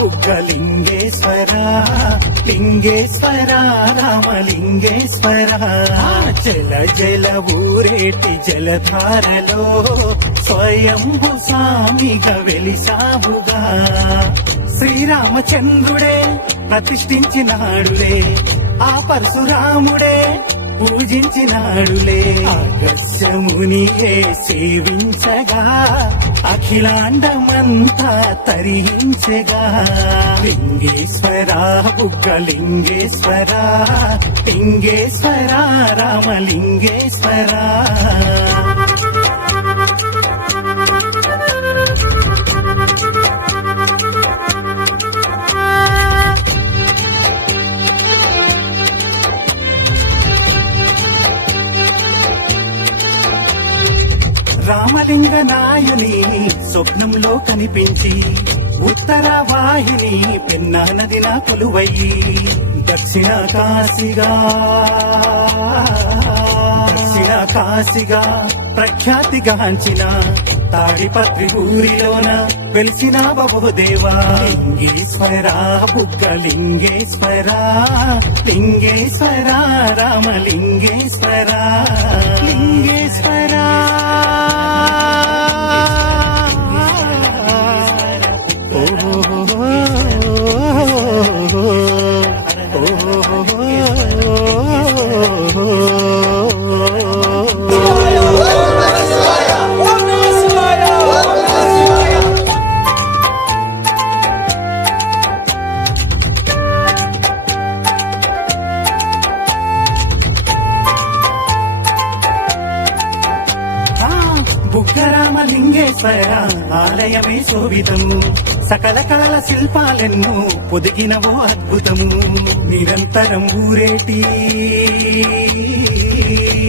బుగ్గలింగేశ్వర లింగేశ్వర రామలింగేశ్వర. జల జల ఊరేటి జలధారలో స్వయంభు స్వామిగా వెలిసావుగా. శ్రీరామచంద్రుడే ప్రతిష్ఠించినాడులే. ఆ పరశురాముడే పూజించినాడులే. ఆగస్యమునియే సేవించగా అఖిలాండమంతా తరించగా లింగేశ్వరా బుక్కలింగేశ్వరా లింగేశ్వరా రామలింగేశ్వరా. రామలింగ నాయుని స్వప్నంలో కనిపించి ఉత్తర వాహిని పెన్నా నది నా కొలువయ్యి దక్షిణ కాశీగా. దక్షిణ కాశీగా ప్రఖ్యాతిగాంచిన తాడిపత్రి ఊరిలోన వెలిసిన బహుదేవా. లింగేశ్వరా బుక్క లింగేశ్వరా లింగేశ్వరా రామలింగేశ్వరా లింగేశ్వర బుగ్గరామలింగేశ్వర ఆలయమే శోభితము. సకల కళల శిల్పాలెన్నో పొదిగినవో అద్భుతము. నిరంతరం ఊరేటి.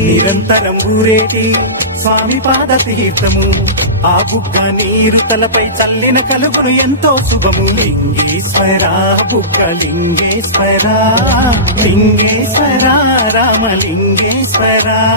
నిరంతరం ఊరేటి స్వామి పాద తీర్థము. ఆ బుగ్గ నీరు తలపై చల్లిన కలుగును ఎంతో శుభము. లింగేశ్వరా బుగ్గ లింగేశ్వరా. లింగేశ్వరా రామలింగేశ్వరా.